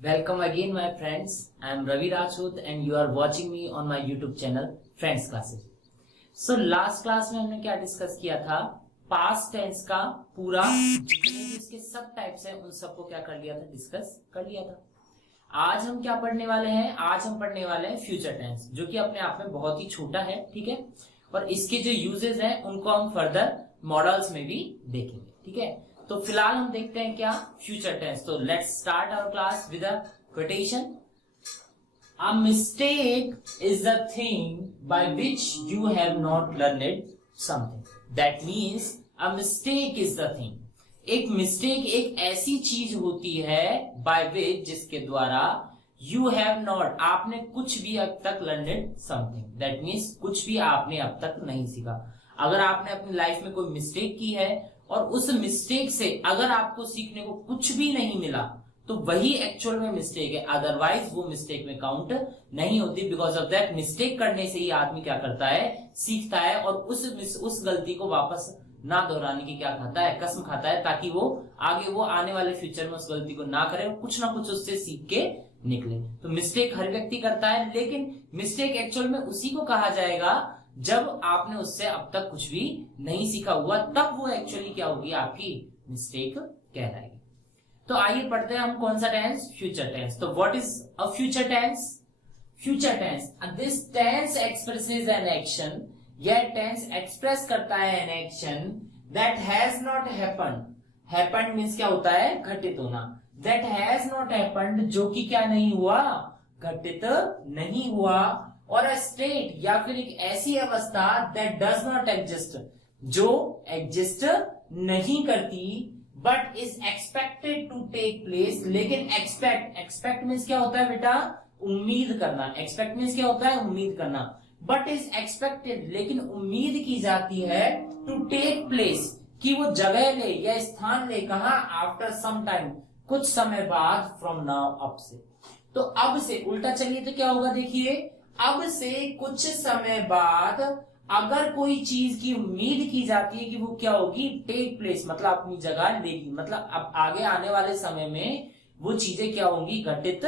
Welcome again my friends. I am Ravi Rajput and you are watching me on my YouTube channel Friends Classes. So last class में हमने क्या discuss किया था? Past tense का पूरा जितने भी इसके सब टाइप्स हैं उन सबको क्या कर लिया था? डिस्कस कर लिया था। आज हम क्या पढ़ने वाले हैं? आज हम पढ़ने वाले हैं फ्यूचर टेंस, जो कि अपने आप में बहुत ही छोटा है, ठीक है। और इसके जो यूजेस हैं उनको हम फर्दर मॉडल्स में भी देखेंगे, ठीक है। तो फिलहाल हम देखते हैं क्या फ्यूचर टेंस। तो let's start our class with a quotation. A mistake is the thing by which you have not learned something. That means a mistake is the thing. एक मिस्टेक एक ऐसी चीज होती है by which जिसके द्वारा you have not आपने कुछ भी अब तक learned something. That means कुछ भी आपने अब तक नहीं सीखा। अगर आपने अपनी लाइफ में कोई मिस्टेक की है और उस मिस्टेक से अगर आपको सीखने को कुछ भी नहीं मिला तो वही एक्चुअल में मिस्टेक है, अदरवाइज वो मिस्टेक में काउंट नहीं होती। बिकॉज ऑफ दैट मिस्टेक करने से ही आदमी क्या करता है, सीखता है और उस गलती को वापस ना दोहराने की क्या खाता है, कसम खाता है, ताकि वो आगे वो आने वाले फ्यूचर में उस गलती को ना करे और कुछ ना कुछ उससे सीख के निकले। तो मिस्टेक हर व्यक्ति करता है, लेकिन मिस्टेक एक्चुअल में उसी को कहा जाएगा जब आपने उससे अब तक कुछ भी नहीं सीखा हुआ, तब वो एक्चुअली क्या होगी, आपकी मिस्टेक कहलाएगी। तो आइए पढ़ते हैं हम कौन सा टेंस, फ्यूचर टेंस। तो what is a future tense? Future tense, this tense expresses an action, यह टेंस एक्सप्रेस करता है an action that has not happened. Happened means क्या होता है, घटित होना। दैट हैज नॉट हैपेंड, जो कि क्या नहीं हुआ, घटित नहीं हुआ। और अ स्टेट या फिर एक ऐसी अवस्था दैट डज नॉट एग्जिस्ट, जो एग्जिस्ट नहीं करती, but is expected to take place. लेकिन एक्सपेक्ट मीन्स क्या होता है बेटा, उम्मीद करना। एक्सपेक्ट मीन्स क्या होता है, उम्मीद करना। बट इज एक्सपेक्टेड, लेकिन उम्मीद की जाती है, टू टेक प्लेस, कि वो जगह ले या स्थान ले, कहा, आफ्टर सम टाइम, कुछ समय बाद, फ्रॉम नाउ, अब से। तो अब से उल्टा चलिए तो क्या होगा, देखिए, अब से कुछ समय बाद अगर कोई चीज की उम्मीद की जाती है कि वो क्या होगी, टेक प्लेस, मतलब अपनी जगह लेगी, मतलब अब आगे आने वाले समय में वो चीजें क्या होंगी, घटित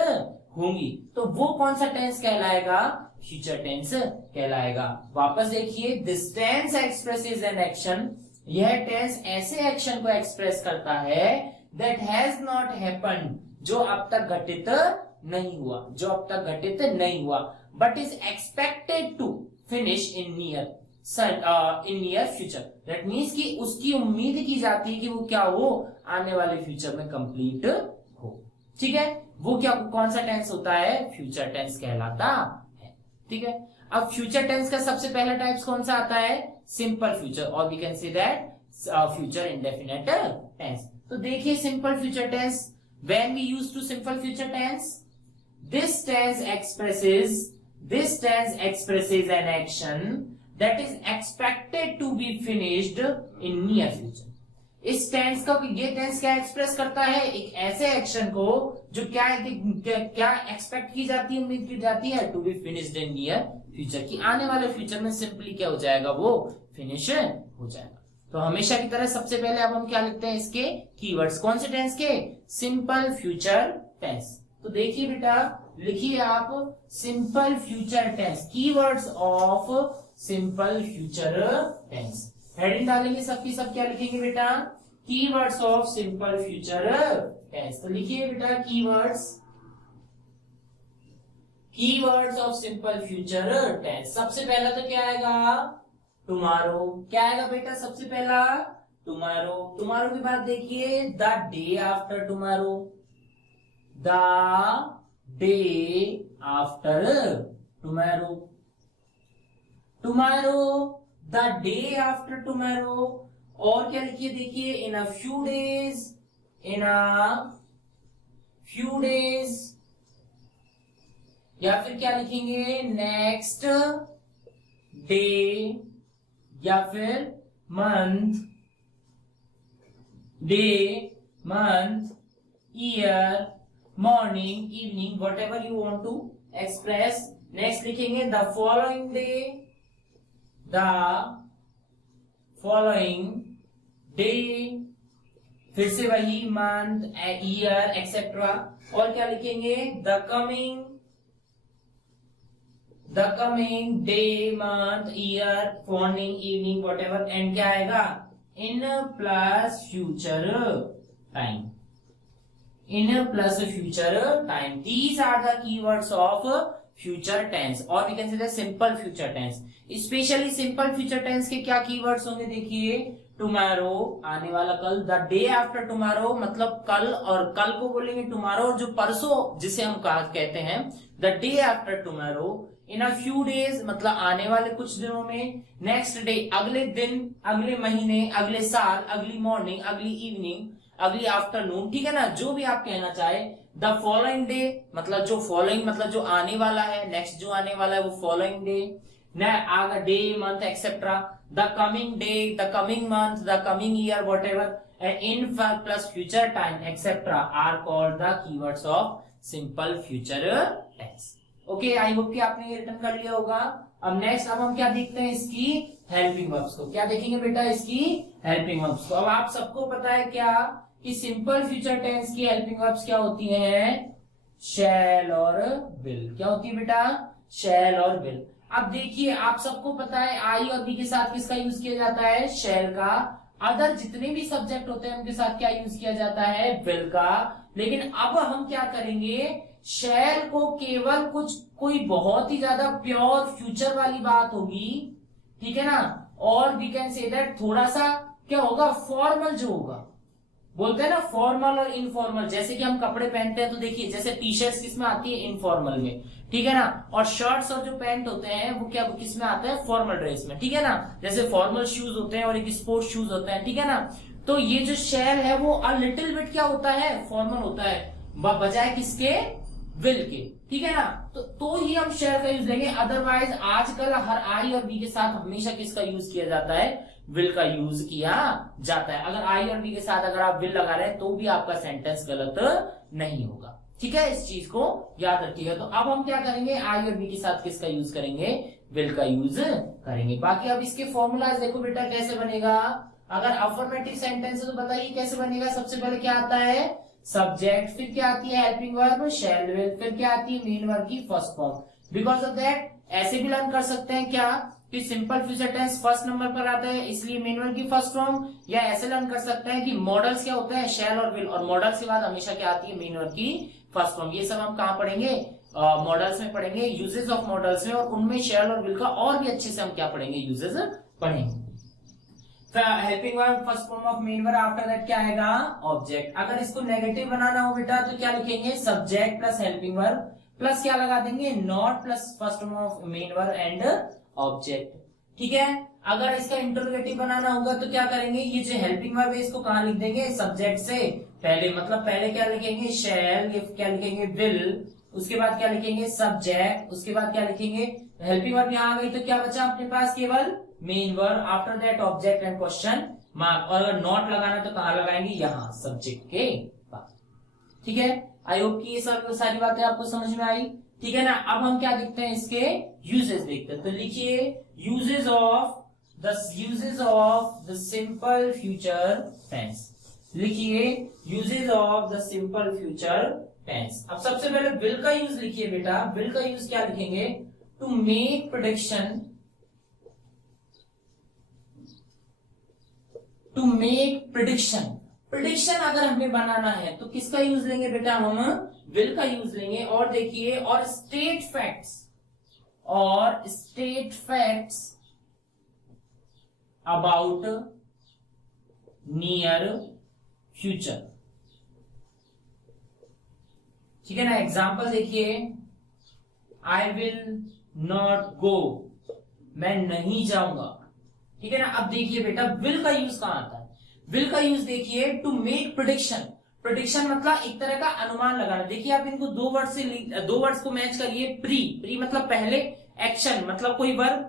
होंगी। तो वो कौन सा टेंस कहलाएगा, फ्यूचर टेंस कहलाएगा। वापस देखिए, this tense expresses an action, यह टेंस ऐसे एक्शन को एक्सप्रेस करता है दैट हैज नॉट हैपेंड, जो अब तक घटित नहीं हुआ, जो अब तक घटित नहीं हुआ, but is expected to finish in near future. That means कि उसकी उम्मीद की जाती है कि वो क्या हो, आने वाले फ्यूचर में कंप्लीट हो, ठीक है। वो क्या, कौन सा टेंस होता है, फ्यूचर टेंस कहलाता है, ठीक है। अब फ्यूचर टेंस का सबसे पहला टाइप्स कौन सा आता है, सिंपल फ्यूचर, और we can say that future indefinite tense. तो देखिए simple future tense, when we use to simple future tense, this tense expresses an action that is expected to be finished in near future. इस tense का ये tense क्या express करता है, एक ऐसे एक्शन को जो क्या एक्सपेक्ट की जाती है, उम्मीद की जाती है, to be finished in near future, की आने वाले फ्यूचर में सिंपली क्या हो जाएगा, वो फिनिश हो जाएगा। तो हमेशा की तरह सबसे पहले अब हम क्या लिखते हैं, इसके कीवर्ड्स, कौन से टेंस के, सिंपल फ्यूचर टेंस। तो देखिए बेटा, लिखिए आप simple future tense, keywords of simple future tense. Heading डालेंगे सबकी सब, क्या लिखेंगे बेटा, keywords of simple future tense. तो लिखिए बेटा keywords of simple future tense. सबसे पहला तो क्या आएगा, टुमारो। क्या आएगा बेटा, सबसे पहला टुमारो। टुमारो के बाद देखिए the day after tomorrow, the day after tomorrow, tomorrow, the day after tomorrow। और क्या लिखिए, देखिए, in a few days, या फिर क्या लिखेंगे, next day, या फिर month, day, month, year, morning, evening, whatever you want to express. Next लिखेंगे द फॉलोइंग डे, फिर से वही मंथ, ईयर, एक्सेट्रा। और क्या लिखेंगे the coming day month year morning evening whatever, and क्या आएगा in plus future time, in plus future time. These are the keywords of future tense, और we can say the simple future tense. Specially simple future tense के क्या keywords होंगे देखिए, tomorrow आने वाला कल, द डे आफ्टर टुमारो मतलब कल, और कल को बोलेंगे टुमारो, जो परसों जिसे हम कहते हैं the day after tomorrow, in a few days मतलब आने वाले कुछ दिनों में, नेक्स्ट डे अगले दिन, अगले महीने, अगले साल, अगली मॉर्निंग, अगली इवनिंग, अगली आफ्टरनून, ठीक है ना, जो भी आप कहना चाहे। द फॉलोइंग डे मतलब जो फॉलोइंग मतलब जो आने वाला है, नेक्स्ट जो आने वाला है वो फॉलोइंग डे, आगे day month etcetera, the coming day, the coming month, the coming year whatever, in plus future time etcetera are called the keywords of simple future tense. Okay, I hope कि आपने ये return कर लिया होगा। अब next अब हम क्या देखते हैं इसकी हेल्पिंग वर्ब्स को। क्या देखेंगे बेटा इसकी हेल्पिंग वर्ब्स को। अब आप सबको पता है क्या कि सिंपल फ्यूचर टेंस की हेल्पिंग वर्ब्स क्या होती हैं, शैल और विल। क्या होती है बेटा, शैल और विल। अब देखिए आप सबको पता है आई और बी के साथ किसका यूज किया जाता है, शैल का। अदर जितने भी सब्जेक्ट होते हैं उनके साथ क्या यूज किया जाता है, विल का। लेकिन अब हम क्या करेंगे, शैल को केवल कोई बहुत ही ज्यादा प्योर फ्यूचर वाली बात होगी, ठीक है ना, और वी कैन से दैट थोड़ा सा क्या होगा, फॉर्मल जो होगा, बोलते हैं ना फॉर्मल और इनफॉर्मल। जैसे कि हम कपड़े पहनते हैं तो देखिए जैसे टी शर्ट किसमें आती है, इनफॉर्मल में, ठीक है ना, और शर्ट्स और जो पैंट होते हैं वो क्या किसमें आते हैं, फॉर्मल ड्रेस में, ठीक है ना। जैसे फॉर्मल शूज होते हैं और एक स्पोर्ट्स शूज होते हैं, ठीक है ना। तो ये जो शैल है वो अ लिटिल बिट क्या होता है, फॉर्मल होता है, बजाय किसके, विल के, ठीक है ना। तो ही हम शैल का यूज लेंगे। अदरवाइज आजकल हर आई और बी के साथ हमेशा किसका यूज किया जाता है, विल का यूज किया जाता है। अगर आई और बी के साथ अगर आप विल लगा रहे हैं तो भी आपका सेंटेंस गलत नहीं होगा, ठीक है, इस चीज को याद रखिएगा। तो अब हम क्या करेंगे, आई और बी के साथ किसका यूज करेंगे, विल का यूज करेंगे। बाकी अब इसके फॉर्मूलाज देखो बेटा कैसे बनेगा। अगर अफर्मेटिव सेंटेंस है तो बताइए कैसे बनेगा। सबसे पहले क्या आता है, सब्जेक्ट, फिर क्या आती है हेल्पिंग वर्ब, शैल विल, फिर क्या आती है मेन वर्ब की first form. Because of that ऐसे भी लर्न कर सकते हैं क्या कि simple future tense first number पर आता है इसलिए मेन वर्ब की फर्स्ट फॉर्म, या ऐसे लर्न कर सकते हैं कि मॉडल्स क्या होते हैं, शैल और विल, और मॉडल्स के बाद हमेशा क्या आती है, मेन वर्ब की फर्स्ट फॉर्म। ये सब हम कहाँ पढ़ेंगे, मॉडल्स में पढ़ेंगे, यूजेस ऑफ मॉडल्स में, और उनमें शैल और विल का और भी अच्छे से हम क्या पढ़ेंगे, यूजेस पढ़ेंगे। Helping verb first form of main verb, after that क्या आएगा, ऑब्जेक्ट। अगर इसको नेगेटिव बनाना हो बेटा तो क्या लिखेंगे, subject plus helping verb plus क्या लगा देंगे, not plus first form of main verb and object, ठीक है। अगर इसका इंटरोगेटिव बनाना होगा तो क्या करेंगे, ये जो हेल्पिंग वर्ब है इसको कहां लिख देंगे, सब्जेक्ट से पहले, मतलब पहले क्या लिखेंगे, शैल, ये क्या लिखेंगे, विल, उसके बाद क्या लिखेंगे, सब्जेक्ट, उसके बाद क्या लिखेंगे, हेल्पिंग वर्ब यहाँ आ गई तो क्या बचा अपने पास, केवल main verb, after that object and question mark. और अगर नॉट लगाना तो कहां लगाएंगे, यहाँ सब्जेक्ट के पास, ठीक है। आई होप कि ये सब सारी बातें आपको समझ में आई, ठीक है ना। अब हम क्या देखते हैं, इसके यूजेस देखते हैं। तो लिखिए uses of the simple future tense, लिखिए uses of the simple future tense. अब सबसे पहले विल का यूज लिखिए बेटा। विल का यूज क्या लिखेंगे, to make prediction, to make prediction. Prediction अगर हमें बनाना है तो किसका यूज लेंगे बेटा, हम विल का यूज लेंगे। और देखिए, और state facts about near future, ठीक है ना। एग्जाम्पल देखिए, आई विल नॉट गो, मैं नहीं जाऊंगा, ठीक है ना। अब देखिए बेटा विल का यूज कहां आता है, विल का यूज देखिए टू मेक प्रेडिक्शन। प्रेडिक्शन मतलब एक तरह का अनुमान लगाना। देखिए आप इनको दो वर्ड्स को मैच करिए। प्री मतलब पहले, एक्शन मतलब कोई वर्ब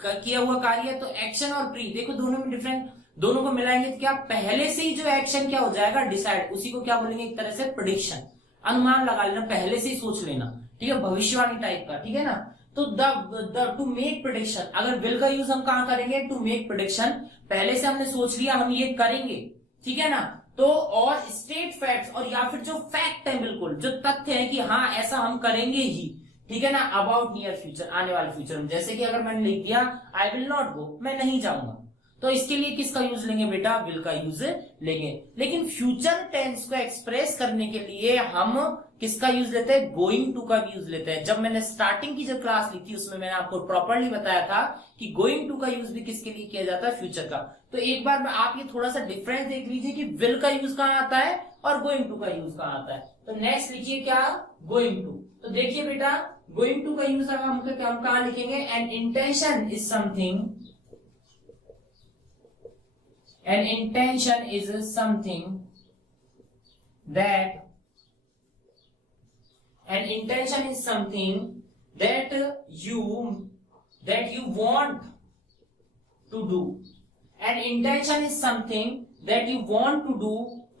किया हुआ कार्य, तो एक्शन और प्री देखो दोनों में डिफरेंट, दोनों को मिलाएंगे तो क्या पहले से ही जो एक्शन क्या हो जाएगा, डिसाइड, उसी को क्या बोलेंगे, एक तरह से प्रेडिक्शन, अनुमान लगा लेना, पहले से ही सोच लेना, ठीक है, भविष्यवाणी टाइप का, ठीक है ना। तो द टू मेक प्रेडिक्शन, अगर विल का यूज हम कहां करेंगे, टू मेक प्रेडिक्शन, पहले से हमने सोच लिया हम ये करेंगे, ठीक है ना। तो और स्टेट फैक्ट्स और या फिर जो फैक्ट है बिल्कुल जो तथ्य है कि हाँ ऐसा हम करेंगे ही, ठीक है ना, अबाउट नियर फ्यूचर, आने वाले फ्यूचर में। जैसे कि अगर मैंने लिख दिया आई विल नॉट गो, मैं नहीं जाऊंगा, तो इसके लिए किसका यूज लेंगे बेटा, विल का यूज लेंगे। लेकिन फ्यूचर टेंस को एक्सप्रेस करने के लिए हम किसका यूज लेते हैं, गोइंग टू का भी यूज लेते हैं। जब मैंने स्टार्टिंग की जब क्लास ली थी उसमें मैंने आपको प्रॉपर्ली बताया था कि गोइंग टू का यूज भी किसके लिए किया जाता है, फ्यूचर का। तो एक बार में आप ये थोड़ा सा डिफरेंस देख लीजिए कि विल का यूज कहां आता है और गोइंग टू का यूज कहां आता है। तो नेक्स्ट लिखिए क्या, गोइंग टू। तो देखिए बेटा गोइंग टू का यूज हम कहां लिखेंगे, an intention is something, an intention is something that an intention is something that you want to do. An intention is something that you want to do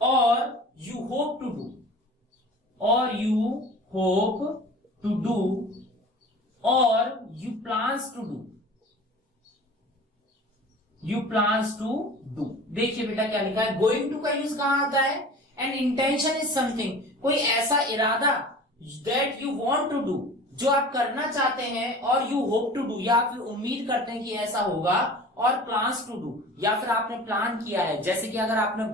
or you hope to do, or you hope to do, or you plans to do, you plans to do. देखिए बेटा क्या लिखा है, going to का use कहां आता है, an intention is something, कोई ऐसा इरादा, that you want to do, जो आप करना चाहते हैं, और यू होप टू डू, या फिर उम्मीद करते हैं कि ऐसा होगा, और प्लान्स टू डू, या फिर आपने प्लान किया है। जैसे कि अगर आपने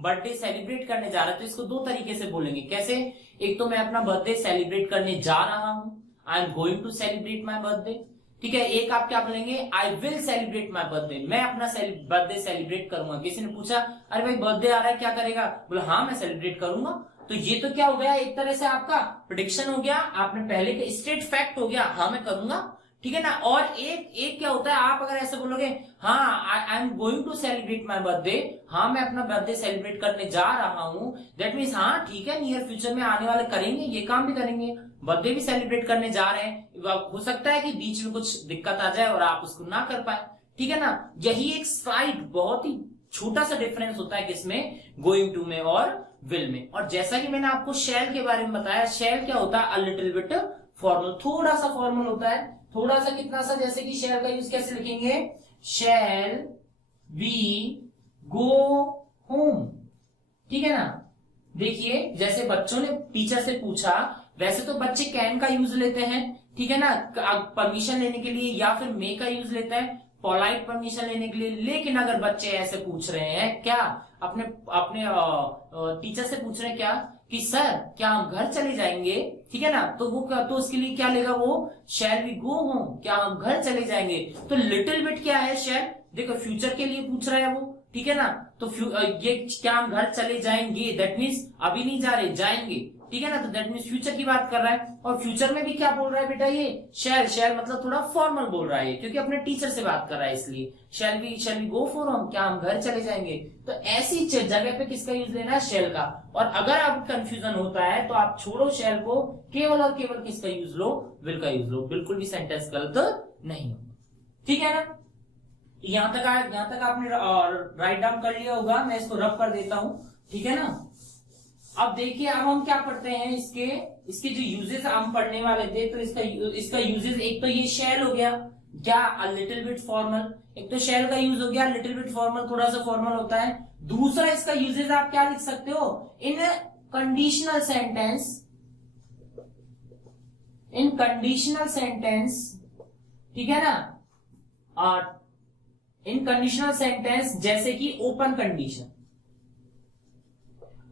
बर्थडे सेलिब्रेट करने जा रहे हैं तो इसको दो तरीके से बोलेंगे, कैसे, एक तो मैं अपना बर्थडे सेलिब्रेट करने जा रहा हूं, I am going to celebrate my birthday, ठीक है। एक आप क्या बोलेंगे, I will celebrate my birthday, मैं अपना बर्थडे सेलिब्रेट करूंगा। किसी ने पूछा अरे भाई बर्थडे आ रहा है क्या करेगा, बोला हाँ मैं सेलिब्रेट करूंगा। तो ये तो क्या हो गया, एक तरह से आपका प्रेडिक्शन हो गया, आपने पहले का स्टेट फैक्ट हो गया, हाँ मैं करूंगा, ठीक है ना। और एक क्या होता है, आप अगर ऐसे बोलोगे हाँ I am going to celebrate my birthday, हाँ मैं अपना बर्थडे सेलिब्रेट करने जा रहा हूं, दैट मीन्स हाँ ठीक है नियर फ्यूचर में आने वाले करेंगे, ये काम भी करेंगे, बर्थडे भी सेलिब्रेट करने जा रहे हैं। हो सकता है कि बीच में कुछ दिक्कत आ जाए और आप उसको ना कर पाए, ठीक है ना। यही एक स्लाइड बहुत ही छोटा सा डिफरेंस होता है किसमें, गोइंग टू में और विल में। और जैसा कि मैंने आपको शैल के बारे में बताया, शैल क्या होता है, अ लिटिल बिट फॉर्मल, थोड़ा सा फॉर्मल होता है, थोड़ा सा कितना सा, जैसे कि शैल का यूज कैसे लिखेंगे, शैल वी गो होम, ठीक है ना। देखिए जैसे बच्चों ने टीचर से पूछा, वैसे तो बच्चे कैन का यूज लेते हैं, ठीक है ना, परमिशन लेने के लिए, या फिर मे का यूज लेते हैं पोलाइट परमिशन लेने के लिए। लेकिन अगर बच्चे ऐसे पूछ रहे हैं क्या, अपने अपने टीचर से पूछ रहे हैं क्या कि सर क्या हम घर चले जाएंगे, ठीक है ना, तो वो तो उसके लिए क्या लेगा, वो शैल वी गो होम, क्या हम घर चले जाएंगे। तो लिटिल बिट क्या है, शैल, देखो फ्यूचर के लिए पूछ रहा है वो, ठीक है ना। तो ये क्या हम घर चले जाएंगे, दैट मीन्स अभी नहीं जा रहे, जाएंगे, ठीक है ना। तो दैट मीन्स फ्यूचर की बात कर रहा है, और फ्यूचर में भी क्या बोल रहा है बेटा, ये शैल मतलब थोड़ा फॉर्मल बोल रहा है, क्योंकि अपने टीचर से बात कर रहा है, इसलिए shall we go for home, क्या हम घर चले जाएंगे। तो ऐसी जगह पे किसका यूज लेना है, शैल का। और अगर आप कंफ्यूजन होता है तो आप छोड़ो शैल को, केवल और केवल किसका यूज लो, विल का यूज लो, बिल्कुल भी सेंटेंस गलत नहीं होगा, ठीक है ना। यहां तक आपने राइट डाउन कर लिया होगा, मैं इसको रफ कर देता हूं, ठीक है ना। अब देखिए अब हम क्या पढ़ते हैं, इसके जो यूजेस हम पढ़ने वाले थे, तो इसका यूजेस, एक तो ये शैल हो गया क्या, अ लिटिल बिट फॉर्मल, एक तो शैल का यूज हो गया, लिटिल बिट फॉर्मल, थोड़ा सा फॉर्मल होता है। दूसरा इसका यूजेस आप क्या लिख सकते हो, इन कंडीशनल सेंटेंस, इन कंडीशनल सेंटेंस, ठीक है ना, इन कंडीशनल सेंटेंस, जैसे कि ओपन कंडीशन,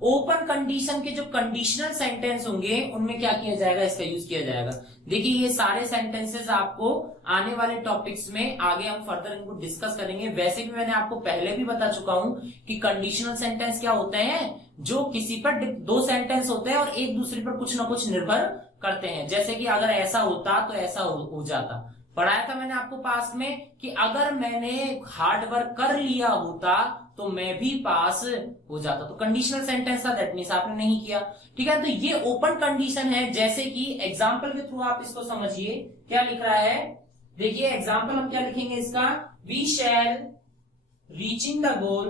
ओपन कंडीशन के जो कंडीशनल सेंटेंस होंगे उनमें क्या किया जाएगा, इसका यूज किया जाएगा। देखिए ये सारे सेंटेंसेस आपको आने वाले टॉपिक्स में आगे हम फर्दर इनको डिस्कस करेंगे। वैसे भी मैंने आपको पहले भी बता चुका हूं कि कंडीशनल सेंटेंस क्या होते हैं, जो किसी पर दो सेंटेंस होते हैं और एक दूसरे पर कुछ ना कुछ निर्भर करते हैं। जैसे कि अगर ऐसा होता तो ऐसा हो जाता, पढ़ाया था मैंने आपको पास में कि अगर मैंने हार्ड वर्क कर लिया होता तो मैं भी पास हो जाता, तो कंडीशनल सेंटेंस था, दैट मींस आपने नहीं किया, ठीक है। तो ये ओपन कंडीशन है, जैसे कि एग्जांपल के थ्रू आप इसको समझिए क्या लिख रहा है। देखिए एग्जांपल हम क्या लिखेंगे इसका, we shall reaching the goal,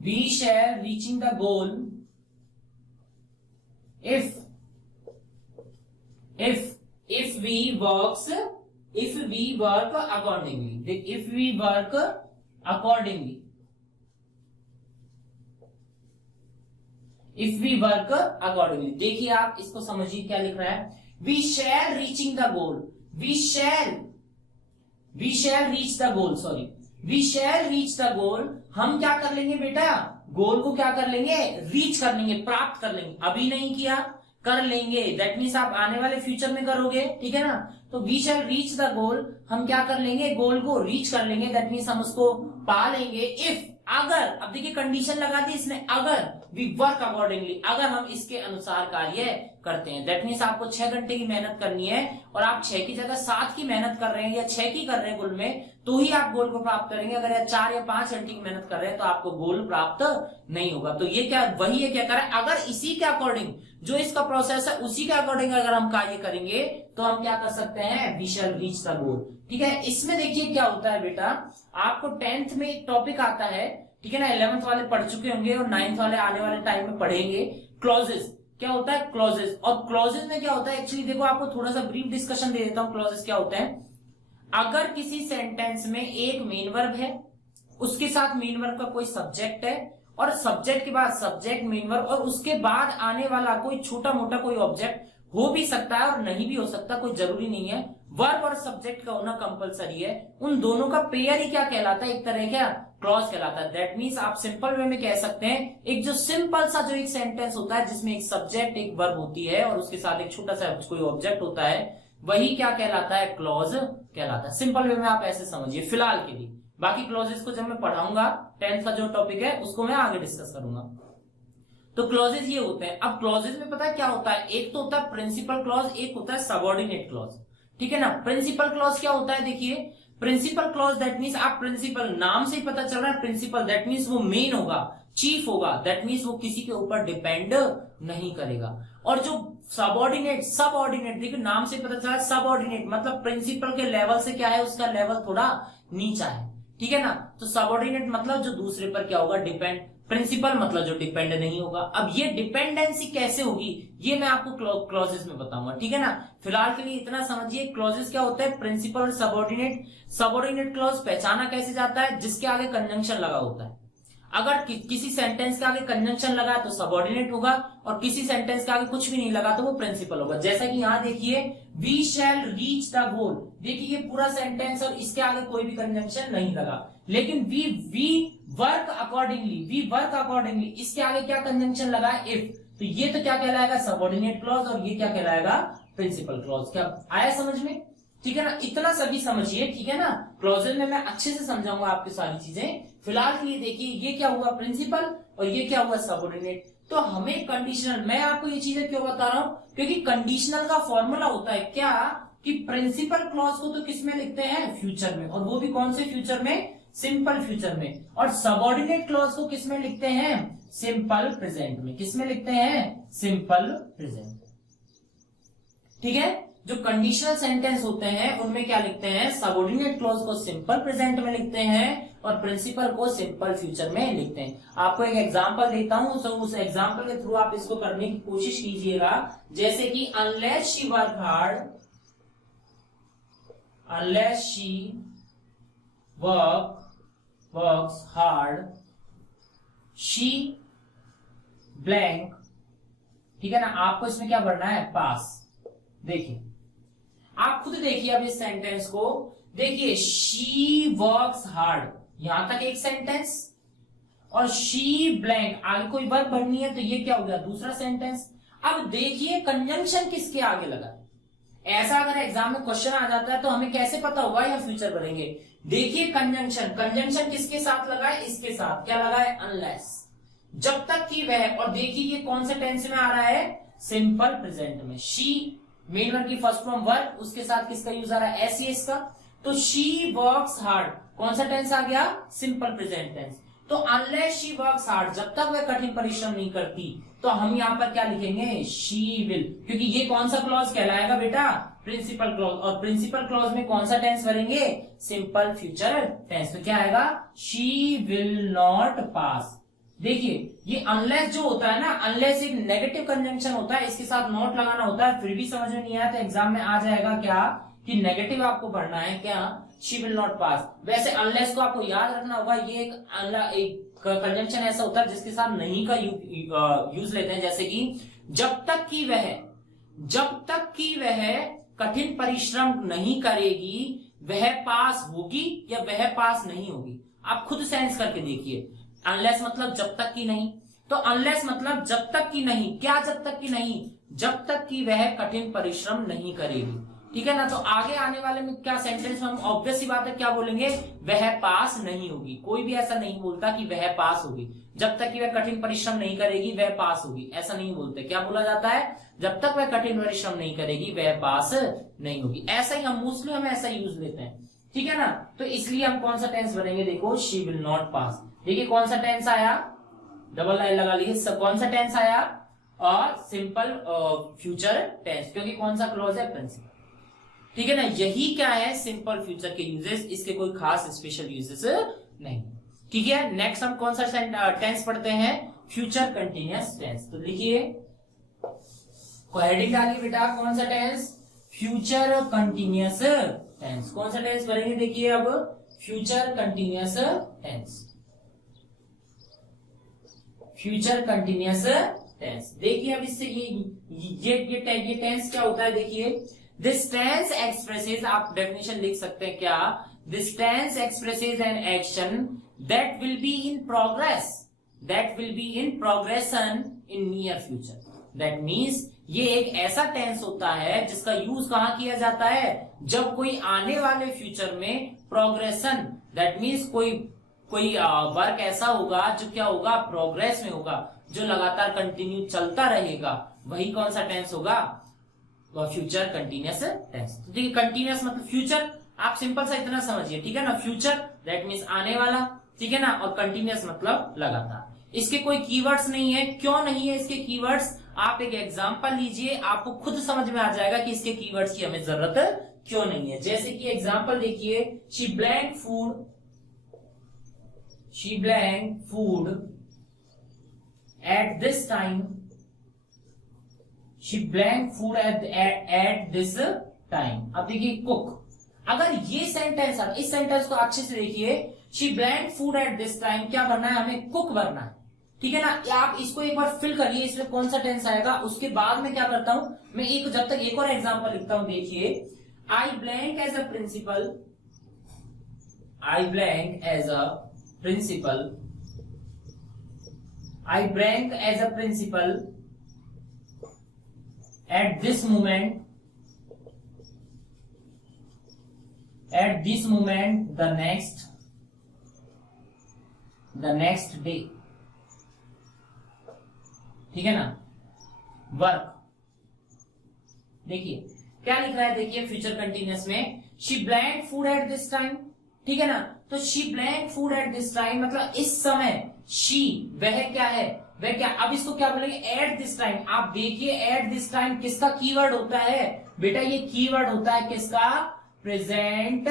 we shall reaching the goal if we work accordingly, if we work accordingly. If we work accordingly. देखिए आप इसको समझिए क्या लिख रहा है, we shall reaching the goal, we shall reach the goal, sorry, we shall reach the goal. हम क्या कर लेंगे बेटा, गोल को क्या कर लेंगे, रीच कर लेंगे, प्राप्त कर लेंगे. अभी नहीं किया, कर लेंगे. दैट मीन्स आप आने वाले फ्यूचर में करोगे, ठीक है ना. तो we shall reach the goal, हम क्या कर लेंगे, गोल को रीच कर लेंगे. दैट मीन्स हम उसको पा लेंगे. इफ, अगर, अब देखिए कंडीशन लगा दी इसने, अगर वी वर्क अकॉर्डिंगली, अगर हम इसके अनुसार कार्य करते हैं. दैट मीन्स आपको 6 घंटे की मेहनत करनी है और आप 6 की जगह 7 की मेहनत कर रहे हैं या 6 की कर रहे हैं कुल में, तो ही आप गोल को प्राप्त करेंगे. अगर या 4 या 5 घंटे की मेहनत कर रहे हैं तो आपको गोल प्राप्त नहीं होगा. तो ये क्या, वही है क्या कर रहा है, अगर इसी के अकॉर्डिंग, जो इसका प्रोसेस है उसी के अकॉर्डिंग अगर हम कार्य करेंगे तो हम क्या कर सकते हैं, we shall reach the goal. ठीक है. इसमें देखिए क्या होता है बेटा, आपको 10th में एक टॉपिक आता है, ठीक है ना, 11th वाले पढ़ चुके होंगे और 9th वाले आने वाले टाइम में पढ़ेंगे. क्लॉजेस, क्या होता है क्लॉजेस, और क्लॉजेस में क्या होता है, एक्चुअली देखो आपको थोड़ा सा ब्रीफ डिस्कशन दे देता हूं. क्लॉजेस क्या होते हैं, अगर किसी सेंटेंस में एक मेन वर्ब है, उसके साथ मेन वर्ब का कोई सब्जेक्ट है, और सब्जेक्ट के बाद सब्जेक्ट मेन वर्ब, और उसके बाद आने वाला कोई छोटा मोटा कोई ऑब्जेक्ट हो भी सकता है और नहीं भी हो सकता, कोई जरूरी नहीं है. वर्ब और सब्जेक्ट का होना कंपलसरी है. उन दोनों का पेयर ही क्या कहलाता है, एक तरह क्या क्लॉज कहलाता है. दैट मीन्स आप सिंपल वे में कह सकते हैं, एक जो सिंपल सा जो एक सेंटेंस होता है जिसमें एक सब्जेक्ट एक वर्ब होती है और उसके साथ एक छोटा सा कोई ऑब्जेक्ट होता है, वही क्या कहलाता है, क्लॉज कहलाता है. सिंपल वे में आप ऐसे समझिए फिलहाल के लिए. बाकी क्लॉजेस को जब मैं पढ़ाऊंगा, 10th का जो टॉपिक है उसको मैं आगे डिस्कस करूंगा. तो क्लॉजेस ये होते हैं. अब क्लॉजेस में पता है क्या होता है, एक तो होता है प्रिंसिपल क्लॉज, एक होता है सबऑर्डिनेट क्लॉज. ठीक है ना. प्रिंसिपल क्लॉज क्या होता है, देखिए प्रिंसिपल क्लॉज दैट मीन्स, आप प्रिंसिपल नाम से ही पता चल रहा है, प्रिंसिपल दैट मीन्स वो मेन होगा, चीफ होगा. दैट मीन्स वो किसी के ऊपर डिपेंड नहीं करेगा. और जो सबऑर्डिनेट देखिए नाम से पता चला, सबऑर्डिनेट मतलब प्रिंसिपल के लेवल से क्या है, उसका लेवल थोड़ा नीचा है. ठीक है ना. तो सबऑर्डिनेट मतलब जो दूसरे पर क्या होगा, डिपेंड. प्रिंसिपल मतलब जो डिपेंड नहीं होगा. अब ये डिपेंडेंसी कैसे होगी ये मैं आपको क्लॉजेस में बताऊंगा. ठीक है ना. फिलहाल के लिए इतना समझिए, क्लॉजेस क्या होता है, प्रिंसिपल और सबऑर्डिनेट. सबऑर्डिनेट क्लॉज पहचाना कैसे जाता है, जिसके आगे कंजंक्शन लगा होता है. अगर किसी सेंटेंस के आगे कंजंक्शन लगा तो सबऑर्डिनेट होगा, और किसी सेंटेंस के आगे कुछ भी नहीं लगा तो वो प्रिंसिपल होगा. जैसा कि यहां देखिए, we shall reach the goal, देखिए ये पूरा सेंटेंस और इसके आगे कोई भी कंजंक्शन नहीं लगा. लेकिन वी वर्क अकॉर्डिंगली, इसके आगे क्या कंजंक्शन लगा है, इफ. तो ये तो क्या कहलाएगा, सबऑर्डिनेट क्लॉज, और ये क्या कहलाएगा, प्रिंसिपल क्लॉज. क्या आया समझ में. ठीक है ना. इतना सभी समझिए. ठीक है ना. क्लॉजेस में मैं अच्छे से समझाऊंगा आपकी सारी चीजें. फिलहाल के लिए देखिए, ये क्या हुआ प्रिंसिपल और ये क्या हुआ सबऑर्डिनेट. तो हमें कंडीशनल, मैं आपको ये चीजें क्यों बता रहा हूं, क्योंकि कंडीशनल का फॉर्मूला होता है क्या, कि प्रिंसिपल क्लॉज को तो किस में लिखते हैं, फ्यूचर में, और वो भी कौन से फ्यूचर में, सिंपल फ्यूचर में. और सबऑर्डिनेट क्लॉज को किस में लिखते हैं, सिंपल प्रेजेंट में. किस में लिखते हैं, सिंपल प्रेजेंट. ठीक है. जो कंडीशनल सेंटेंस होते हैं उनमें क्या लिखते हैं, सबऑर्डिनेट क्लॉज को सिंपल प्रेजेंट में लिखते हैं और प्रिंसिपल को सिंपल फ्यूचर में लिखते हैं. आपको एक एग्जांपल देता हूं, तो उस एग्जांपल के थ्रू आप इसको करने की कोशिश कीजिएगा. जैसे कि unless she works hard she blank. ठीक है ना. आपको इसमें क्या भरना है, पास. देखिए आप खुद देखिए अब इस सेंटेंस को देखिए, शी वर्क्स हार्ड, यहां तक एक सेंटेंस, और शी ब्लैंक आगे कोई वर्ब भरनी है, तो ये क्या हो गया, दूसरा सेंटेंस. अब देखिए कंजंक्शन किसके आगे लगा. ऐसा अगर एग्जाम में क्वेश्चन आ जाता है तो हमें कैसे पता होगा या फ्यूचर भरेंगे. देखिए कंजंक्शन किसके साथ लगा है, इसके साथ. क्या लगा है, अनलेस, जब तक कि वह, और देखिए ये कौन से टेंस में आ रहा है, सिंपल प्रेजेंट में. शी मेन वर्ब की फर्स्ट फॉर्म वर्ब, उसके साथ किसका यूज आ रहा है, एस का. तो शी वर्क्स हार्ड कौन सा टेंस आ गया, सिंपल प्रेजेंट टेंस. तो अनलेस शी वर्क्स हार्ड, जब तक वह कठिन परिश्रम नहीं करती, तो हम यहाँ पर क्या लिखेंगे, शी विल, क्योंकि ये कौन सा क्लॉज कहलाएगा बेटा, प्रिंसिपल क्लॉज. और प्रिंसिपल क्लॉज में कौन सा टेंस भरेंगे, सिंपल फ्यूचर टेंस. तो क्या आएगा, शी विल नॉट पास. देखिए ये अनलेस जो होता है ना, अनलेस एक नेगेटिव कंजंक्शन होता है, इसके साथ नॉट लगाना होता है. फिर भी समझ में नहीं आया तो एग्जाम में आ जाएगा क्या, कि नेगेटिव आपको भरना है क्या, शी विल नॉट पास। वैसे अनलेस को आपको याद रखना होगा, ये एक कंजंक्शन ऐसा होता है जिसके साथ नहीं का यूज लेते हैं, जैसे कि जब तक कि वह कठिन परिश्रम नहीं करेगी वह पास होगी या वह पास नहीं होगी। आप खुद सेंस करके देखिए। अनलेस मतलब जब तक की नहीं, तो अनलेस मतलब जब तक की नहीं। क्या जब तक की नहीं? जब तक कि वह कठिन परिश्रम नहीं करेगी, ठीक है ना। तो आगे आने वाले में क्या सेंटेंस में हम ऑब्वियस सी बात है क्या बोलेंगे, वह पास नहीं होगी। कोई भी ऐसा नहीं बोलता कि वह पास होगी। जब तक कि वह कठिन परिश्रम नहीं करेगी वह पास होगी, ऐसा नहीं बोलते। क्या बोला जाता है? जब तक वह कठिन परिश्रम नहीं करेगी वह पास नहीं होगी। ऐसा ही हम मोस्टली हम ऐसा यूज लेते हैं, ठीक है ना। तो इसलिए हम कौन सा टेंस बनेंगे, देखो शी विल नॉट पास। देखिए कौन सा टेंस आया, डबल लाइन लगा लीजिए, कौन सा टेंस आया, और सिंपल फ्यूचर टेंस, क्योंकि कौन सा क्लॉज है, प्रिंसिपल, ठीक है ना। यही क्या है, सिंपल फ्यूचर के यूजेस, इसके कोई खास स्पेशल यूजेस नहीं, ठीक है। नेक्स्ट हम कौन सा टेंस पढ़ते हैं, फ्यूचर कंटिन्यूअस टेंस। तो लिखिए, हेडिंग डालिए बेटा, कौन सा टेंस, फ्यूचर कंटिन्यूअस टेंस। कौन सा टेंस पढ़ेंगे, देखिए अब future continuous tense, future continuous tense. देखिए अब इससे ये टेंस क्या होता है, देखिए दिस टेंस एक्सप्रेसेस, आप डेफिनेशन लिख सकते हैं क्या, this tense expresses an action that will be in progress, that will be in progression in near future. That means ये एक ऐसा टेंस होता है जिसका यूज कहां किया जाता है, जब कोई आने वाले फ्यूचर में प्रोग्रेशन, दैट मीन्स कोई वर्क ऐसा होगा जो क्या होगा, प्रोग्रेस में होगा, जो लगातार कंटिन्यू चलता रहेगा, वही कौन सा टेंस होगा, फ्यूचर कंटिन्यूअस टेंस। तो देखिए कंटिन्यूअस मतलब फ्यूचर, आप सिंपल सा इतना समझिए, ठीक है ना। फ्यूचर दैट मीन्स आने वाला, ठीक है ना, और कंटिन्यूअस मतलब लगातार। इसके कोई कीवर्ड्स नहीं है। क्यों नहीं है इसके कीवर्ड्स, आप एक एग्जांपल लीजिए, आपको खुद समझ में आ जाएगा कि इसके कीवर्ड्स की हमें जरूरत क्यों नहीं है। जैसे कि एग्जांपल देखिए, she blank food, she blank food at this time, she blank food at this time. अब देखिए कुक, अगर ये सेंटेंस, इस सेंटेंस को अच्छे से देखिए, she blank food at this time, क्या भरना है हमें, कुक भरना है, ठीक है ना। आप इसको एक बार फिल करिए, इसमें कौन सा टेंस आएगा। उसके बाद में क्या करता हूं मैं, जब तक एक और एग्जांपल लिखता हूं, देखिए I blank as a principal, I blank as a principal, I blank as a principal at this moment, the next day, ठीक है ना। वर्क, देखिए क्या लिख रहा है, देखिए फ्यूचर कंटिन्यूअस में, she blank food at this time, ठीक है ना। तो she blank food at this time मतलब इस समय, शी वह क्या है, वह क्या, अब इसको क्या बोलेंगे, एट दिस टाइम। आप देखिए एट दिस टाइम किसका कीवर्ड होता है बेटा, ये कीवर्ड होता है किसका, प्रेजेंट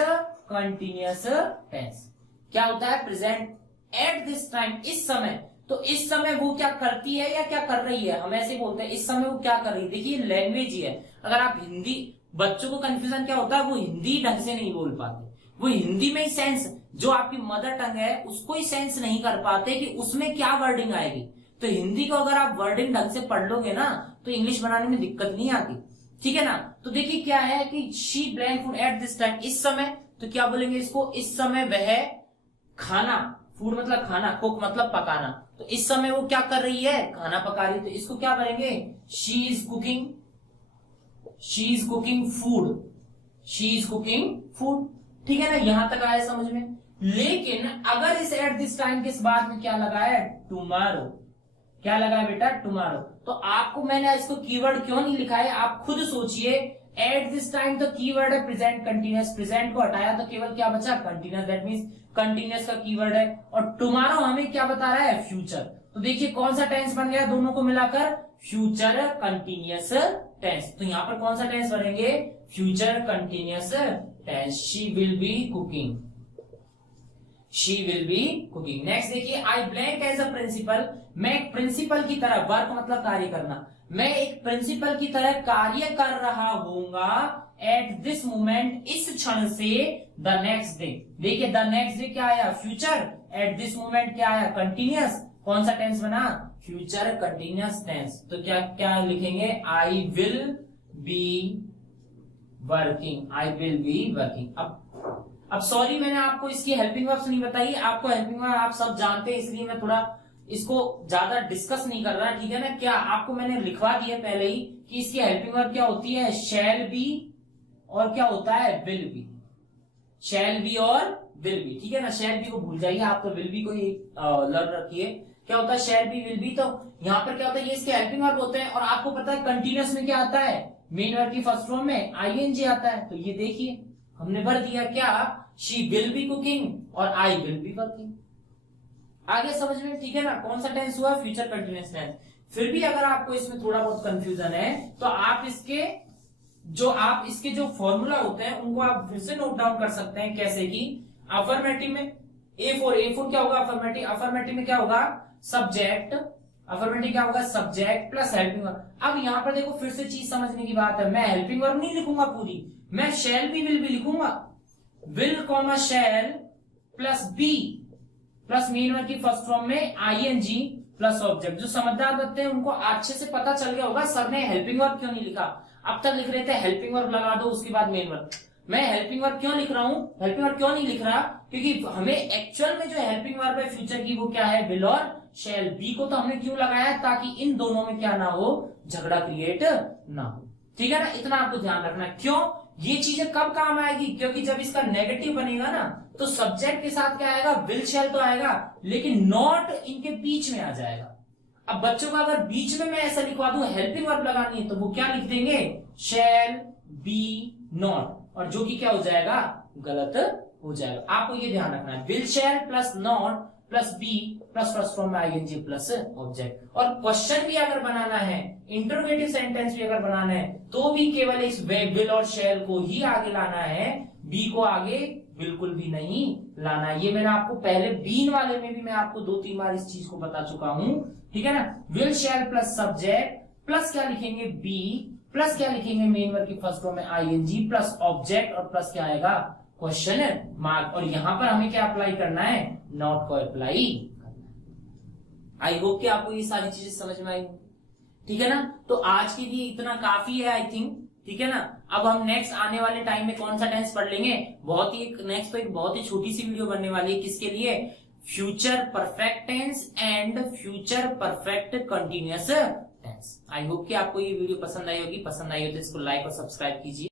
कंटिन्यूअस टेंस। क्या होता है, प्रेजेंट, एट दिस टाइम, इस समय। तो इस समय वो क्या करती है या क्या कर रही है, हम ऐसे बोलते हैं इस समय वो क्या कर रही है। देखिए लैंग्वेज ही है, अगर आप हिंदी, बच्चों को कंफ्यूजन क्या होता है, वो हिंदी ढंग से नहीं बोल पाते, वो हिंदी में ही सेंस, जो आपकी मदर टंग है उसको ही सेंस नहीं कर पाते कि उसमें क्या वर्डिंग आएगी। तो हिंदी को अगर आप वर्डिंग ढंग से पढ़ लोगे ना, तो इंग्लिश बनाने में दिक्कत नहीं आती, ठीक है ना। तो देखिए क्या है कि she blank food at this time, इस समय, तो क्या बोलेंगे इसको, इस समय वह खाना, फूड मतलब खाना, कुक मतलब पकाना, तो इस समय वो क्या कर रही है, खाना पका रही है। तो इसको क्या करेंगे, she is cooking, she is cooking food, she is cooking food, ठीक है ना। यहां तक आया समझ में। लेकिन अगर इस एट दिस टाइम के बाद में क्या लगा है, टुमारो, क्या लगा है बेटा, टुमारो। तो आपको मैंने इसको कीवर्ड क्यों नहीं लिखा है, आप खुद सोचिए। एट दिस टाइम तो कीवर्ड है प्रेजेंट कंटिन्यूअस, प्रेजेंट को हटाया तो केवल क्या बचा, कंटिन्यूअस, दैट मींस कंटिन्यूअस का कीवर्ड है। और टुमारो हमें क्या बता रहा है, फ्यूचर। तो देखिए कौन सा टेंस बन गया दोनों को मिलाकर, फ्यूचर कंटिन्यूअस टेंस। तो यहां पर कौन सा टेंस बनेंगे, future continuous tense. She will be cooking, she will be cooking. Next देखिए, I blank as a principal, मैं एक प्रिंसिपल की तरह, वर्क मतलब कार्य करना, मैं एक प्रिंसिपल की तरह कार्य कर रहा होऊंगा एट दिस मोमेंट, इस क्षण से, द नेक्स्ट डे। देखिए द नेक्स्ट डे क्या आया, फ्यूचर, एट दिस मोमेंट क्या आया, कंटिन्यूअस, कौन सा टेंस बना, फ्यूचर कंटिन्यूअस टेंस। तो क्या क्या लिखेंगे, I will be working, I will be working. अब सॉरी मैंने आपको इसकी हेल्पिंग वर्ब्स नहीं बताई, आपको हेल्पिंग वर्ब आप सब जानते हैं, इसलिए मैं थोड़ा इसको ज्यादा डिस्कस नहीं कर रहा, ठीक है ना। क्या आपको मैंने लिखवा दिया पहले ही कि इसकी हेल्पिंग वर्ब क्या होती है, शैल बी और क्या होता है, विल बी। शैल बी और विल बी, ठीक है ना। शैल बी को भूल जाइए आप, तो विल बी को ही लर्न रखिए। क्या होता है शैल बी विल बी, तो यहाँ पर क्या होता है, ये इसके हेल्पिंग वर्ब होते हैं। और आपको पता है कंटिन्यूअस में क्या आता है, मेन वर्ब की फर्स्ट फॉर्म में आईएनजी आता है। तो ये देखिए हमने भर दिया क्या, शी विल बी कुकिंग और आई विल बी वर्किंग। आगे समझ में, ठीक है ना। कौन सा टेंस हुआ, फ्यूचर कंटिन्यूअस टेंस। फिर भी अगर आपको इसमें थोड़ा बहुत कंफ्यूजन है तो आप इसके जो फॉर्मूला होते हैं उनको आप फिर से नोट डाउन कर सकते हैं। कैसे कि अफर्मेटिव में A4 क्या होगा, अफर्मेटिव में क्या होगा, सब्जेक्ट, अफर्मेटिव क्या होगा, सब्जेक्ट प्लस हेल्पिंग वर्ब। अब यहाँ पर देखो फिर से चीज समझने की बात है, मैं हेल्पिंग वर्ब नहीं लिखूंगा पूरी, मैं शैल बी विल बी लिखूंगा। Will comma shall plus be plus main verb की फर्स्ट फॉर्म में आईएनजी प्लस ऑब्जेक्ट। जो समझदार बच्चे हैं उनको अच्छे से पता चल गया होगा सर ने हेल्पिंग वर्ब क्यों नहीं लिखा। अब तक लिख रहे थे हेल्पिंग वर्ब लगा दो उसके बाद मेन वर्ब। मैं हेल्पिंग वर्ब क्यों लिख रहा हूं, हेल्पिंग वर्ब क्यों नहीं लिख रहा, क्योंकि हमें एक्चुअल में जो हेल्पिंग वर्ब है फ्यूचर की वो क्या है, विल और शैल। बी को तो हमने क्यों लगाया, ताकि इन दोनों में क्या ना हो, झगड़ा क्रिएट ना हो, ठीक है ना। इतना आपको ध्यान रखना है। क्यों, ये चीजें कब काम आएगी, क्योंकि जब इसका नेगेटिव बनेगा ना तो सब्जेक्ट के साथ क्या आएगा, विल शैल तो आएगा, लेकिन नॉट इनके बीच में आ जाएगा। अब बच्चों को अगर बीच में मैं ऐसा लिखवा दूं हेल्पिंग वर्ब लगानी है तो वो क्या लिख देंगे, शैल बी नॉट, और जो कि क्या हो जाएगा, गलत हो जाएगा। आपको ये ध्यान रखना है, will shall plus not plus be plus first form में आईएनजी प्लस ऑब्जेक्ट। और क्वेश्चन भी अगर बनाना है, इंटरोगेटिव सेंटेंस भी अगर बनाना है तो भी केवल इस विल और शैल को ही आगे लाना है, बी को आगे बिल्कुल भी नहीं लाना है। ये मैंने आपको पहले बीन वाले में भी मैं आपको 2-3 बार इस चीज को बता चुका हूं, ठीक है ना। Will shall plus subject plus क्या लिखेंगे, बी प्लस क्या लिखेंगे, मेन वर्ब की फर्स्ट फॉर्म में आईएनजी प्लस ऑब्जेक्ट और प्लस क्या आएगा, क्वेश्चन मार्क। और यहां पर हमें क्या अप्लाई करना है, नॉट को अप्लाई करना है। आई होप कि आपको ये सारी चीजें समझ में आई, ठीक है ना। तो आज के लिए इतना काफी है आई थिंक, ठीक है ना। अब हम नेक्स्ट आने वाले टाइम में कौन सा टेंस पढ़ लेंगे, नेक्स्ट तो एक बहुत ही छोटी सी वीडियो बनने वाली है, किसके लिए, future perfect tense and future perfect continuous tense. I hope कि आपको ये वीडियो पसंद आई होगी, पसंद आई हो तो इसको लाइक और सब्सक्राइब कीजिए।